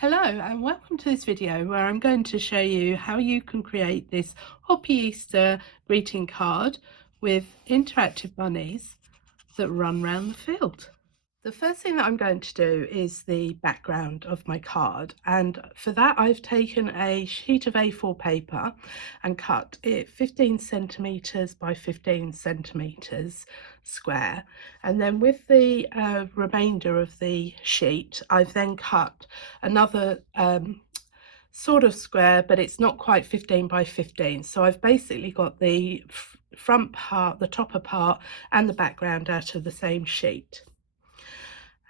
Hello and welcome to this video where I'm going to show you how you can create this Hoppy Easter greeting card with interactive bunnies that run round the field. The first thing that I'm going to do is the background of my card, and for that I've taken a sheet of A4 paper and cut it 15 centimetres by 15 centimetres square, and then with the remainder of the sheet I've then cut another sort of square, but it's not quite 15 by 15, so I've basically got the front part, the topper part and the background out of the same sheet.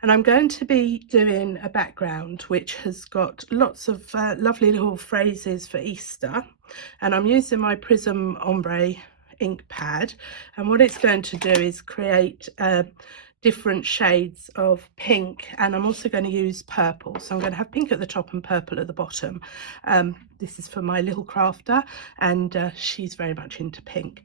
And I'm going to be doing a background which has got lots of lovely little phrases for Easter, and I'm using my Prism Ombre ink pad, and what it's going to do is create different shades of pink, and I'm also going to use purple, so I'm going to have pink at the top and purple at the bottom. This is for my little crafter, and she's very much into pink.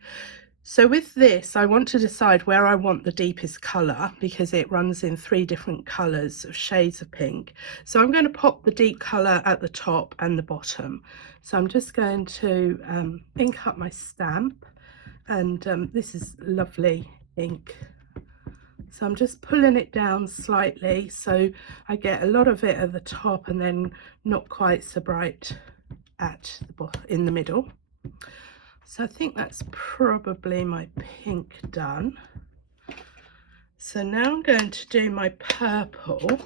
So with this, I want to decide where I want the deepest colour, because it runs in 3 different colours of shades of pink. So I'm going to pop the deep colour at the top and the bottom. So I'm just going to ink up my stamp, and this is lovely ink. So I'm just pulling it down slightly so I get a lot of it at the top and then not quite so bright at the bottom in the middle. So I think that's probably my pink done. So now I'm going to do my purple.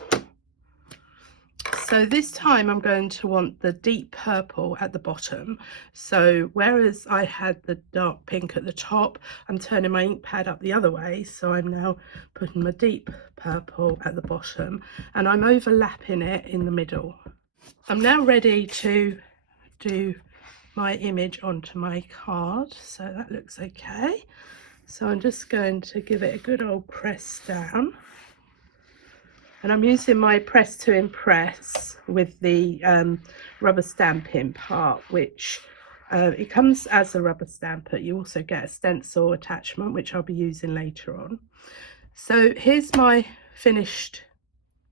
So this time I'm going to want the deep purple at the bottom. So whereas I had the dark pink at the top, I'm turning my ink pad up the other way. So I'm now putting my deep purple at the bottom and I'm overlapping it in the middle. I'm now ready to do my image onto my card, so that looks okay. So I'm just going to give it a good old press down, and I'm using my press to impress with the rubber stamping part, which it comes as a rubber stamp, but you also get a stencil attachment which I'll be using later on. So here's my finished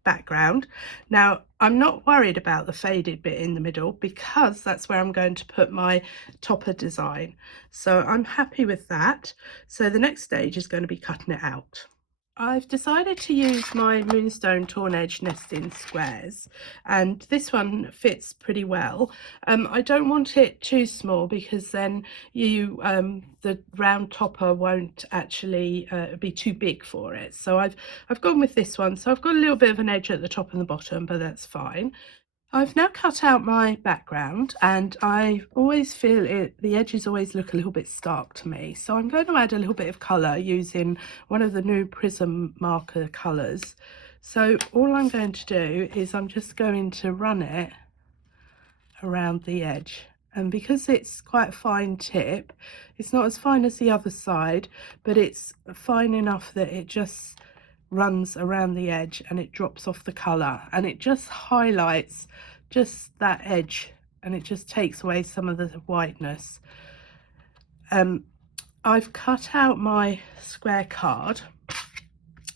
background. Now I'm not worried about the faded bit in the middle because that's where I'm going to put my topper design, so I'm happy with that. So the next stage is going to be cutting it out. I've decided to use my Moonstone Torn Edge nesting squares, and this one fits pretty well. I don't want it too small because then the round topper won't actually be too big for it. So I've gone with this one. So I've got a little bit of an edge at the top and the bottom, but that's fine. I've now cut out my background, and I always feel the edges always look a little bit stark to me, so I'm going to add a little bit of colour using one of the new Prism marker colours. So all I'm going to do is I'm just going to run it around the edge, and because it's quite a fine tip, it's not as fine as the other side, but it's fine enough that it just runs around the edge and it drops off the colour, and it just highlights just that edge and it just takes away some of the whiteness. I've cut out my square card.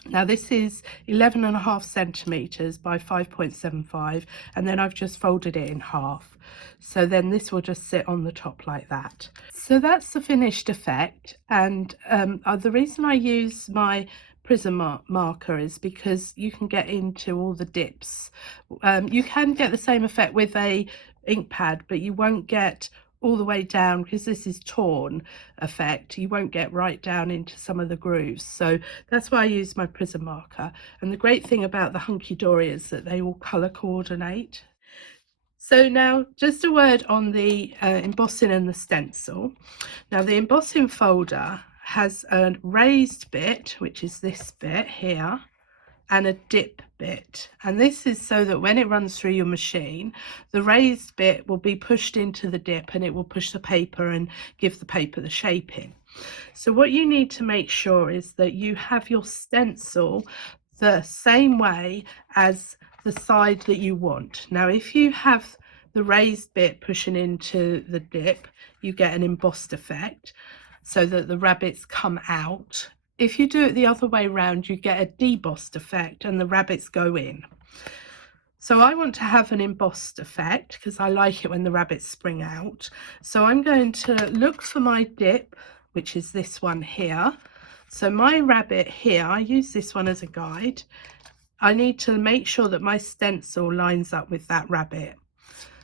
Now this is 11.5 centimetres by 5.75, and then I've just folded it in half, so then this will just sit on the top like that. So that's the finished effect, and the reason I use my Prism marker is because you can get into all the dips. You can get the same effect with a ink pad, but you won't get all the way down because this is torn effect. You won't get right down into some of the grooves, so that's why I use my Prism marker. And the great thing about the hunky dory is that they all color coordinate. So now just a word on the embossing and the stencil. Now the embossing folder has a raised bit, which is this bit here, and a dip bit, and this is so that when it runs through your machine, the raised bit will be pushed into the dip and it will push the paper and give the paper the shaping. So what you need to make sure is that you have your stencil the same way as the side that you want. Now if you have the raised bit pushing into the dip, you get an embossed effect so that the rabbits come out. If you do it the other way around, you get a debossed effect and the rabbits go in. So I want to have an embossed effect because I like it when the rabbits spring out. So I'm going to look for my dip, which is this one here. So my rabbit here, I use this one as a guide. I need to make sure that my stencil lines up with that rabbit.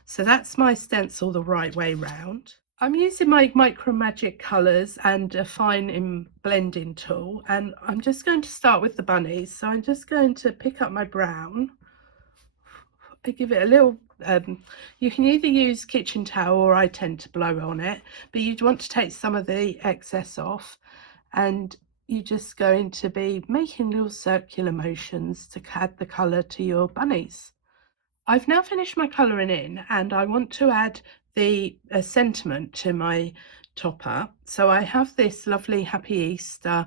So that's my stencil the right way round. I'm using my Mica Magic colours and a fine blending tool, and I'm just going to start with the bunnies. So I'm just going to pick up my brown. I give it a little, you can either use kitchen towel or I tend to blow on it, but you'd want to take some of the excess off, and you're just going to be making little circular motions to add the colour to your bunnies. I've now finished my colouring in, and I want to add the sentiment to my topper. So I have this lovely Happy Easter,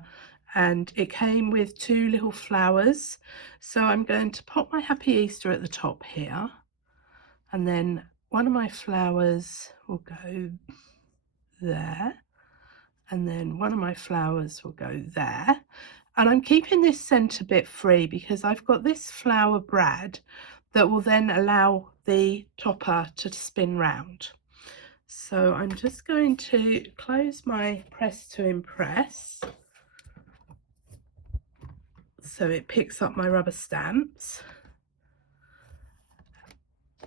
and it came with 2 little flowers. So I'm going to pop my Happy Easter at the top here, and then one of my flowers will go there, and then one of my flowers will go there. And I'm keeping this centre bit free because I've got this flower brad that will then allow the topper to spin round. So I'm just going to close my press to impress so it picks up my rubber stamps,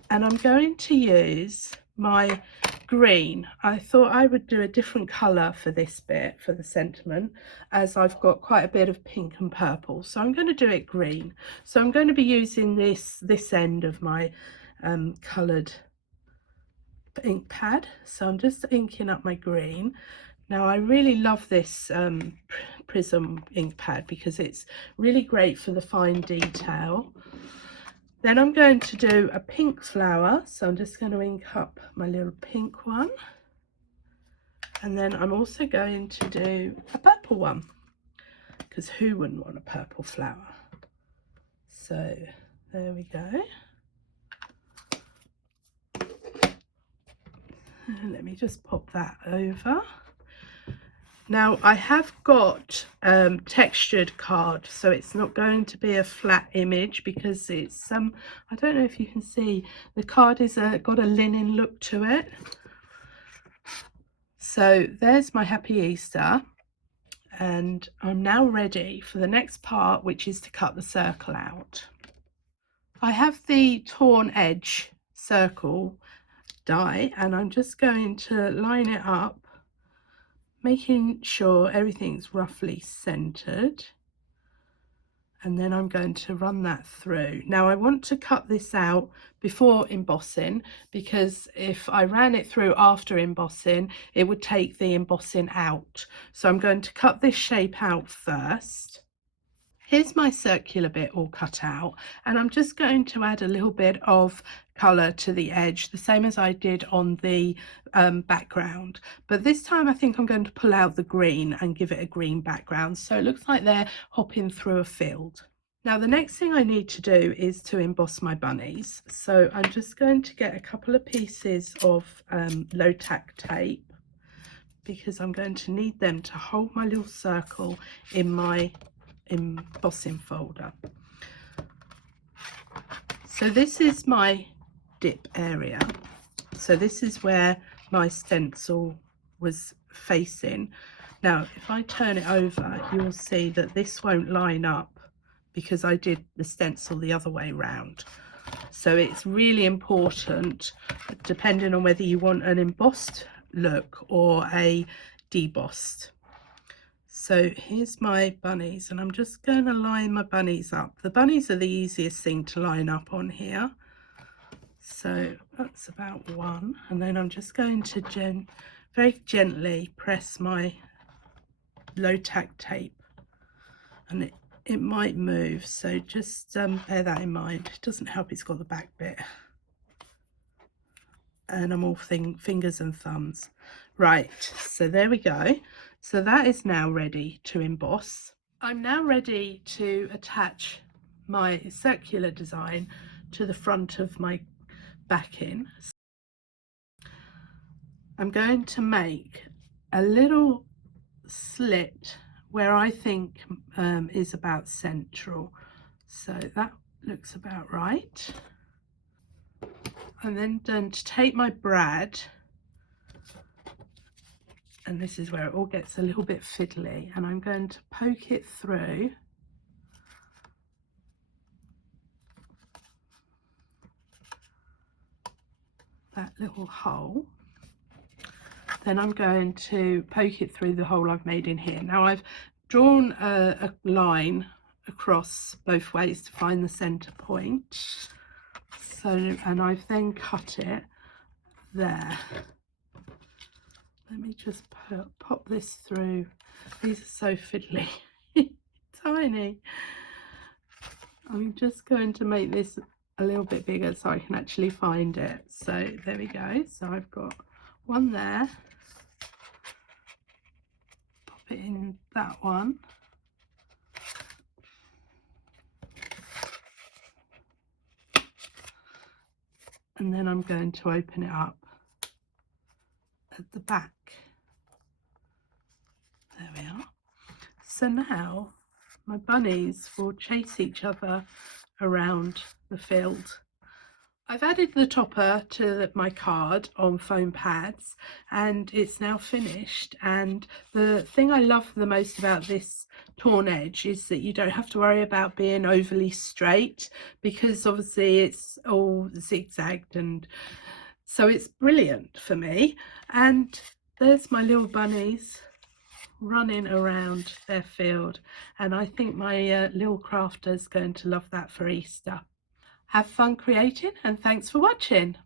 and I'm going to use my green. I thought I would do a different colour for this bit, for the sentiment, as I've got quite a bit of pink and purple, so I'm going to do it green. So I'm going to be using this end of my coloured ink pad. So I'm just inking up my green. Now I really love this prism ink pad because it's really great for the fine detail. Then I'm going to do a pink flower, so I'm just going to ink up my little pink one, and then I'm also going to do a purple one because who wouldn't want a purple flower? So there we go. And let me just pop that over. Now I have got textured card, so it's not going to be a flat image because it's I don't know if you can see, the card is got a linen look to it. So there's my Happy Easter, and I'm now ready for the next part, which is to cut the circle out. I have the torn edge circle die, and I'm just going to line it up, making sure everything's roughly centered, and then I'm going to run that through. Now I want to cut this out before embossing, because if I ran it through after embossing it would take the embossing out. So I'm going to cut this shape out first. Here's my circular bit all cut out, and I'm just going to add a little bit of colour to the edge, the same as I did on the background, but this time I think I'm going to pull out the green and give it a green background, so it looks like they're hopping through a field. Now the next thing I need to do is to emboss my bunnies, so I'm just going to get a couple of pieces of low tack tape, because I'm going to need them to hold my little circle in my embossing folder. So this is my dip area, so this is where my stencil was facing. Now if I turn it over you'll see that this won't line up because I did the stencil the other way round. So it's really important, depending on whether you want an embossed look or a debossed. So here's my bunnies, and I'm just going to line my bunnies up. The bunnies are the easiest thing to line up on here. So that's about one, and then I'm just going to very gently press my low tack tape, and it might move, so just bear that in mind. It doesn't help it's got the back bit, and I'm all fingers and thumbs. Right, so there we go. So that is now ready to emboss. I'm now ready to attach my circular design to the front of my backing. I'm going to make a little slit where I think is about central. So that looks about right. I'm then going to take my brad, and this is where it all gets a little bit fiddly, and I'm going to poke it through that little hole. Then I'm going to poke it through the hole I've made in here. Now I've drawn a line across both ways to find the center point. So, and I've then cut it there. Let me just pop this through. These are so fiddly, tiny. I'm just going to make this a little bit bigger so I can actually find it. So there we go. So I've got one there. Pop it in that one. And then I'm going to open it up at the back. There we are. So now my bunnies will chase each other around the field. I've added the topper to my card on foam pads and it's now finished, and the thing I love the most about this torn edge is that you don't have to worry about being overly straight, because obviously it's all zigzagged, and so it's brilliant for me. And there's my little bunnies running around their field, and I think my little crafter's going to love that for Easter. Have fun creating, and thanks for watching.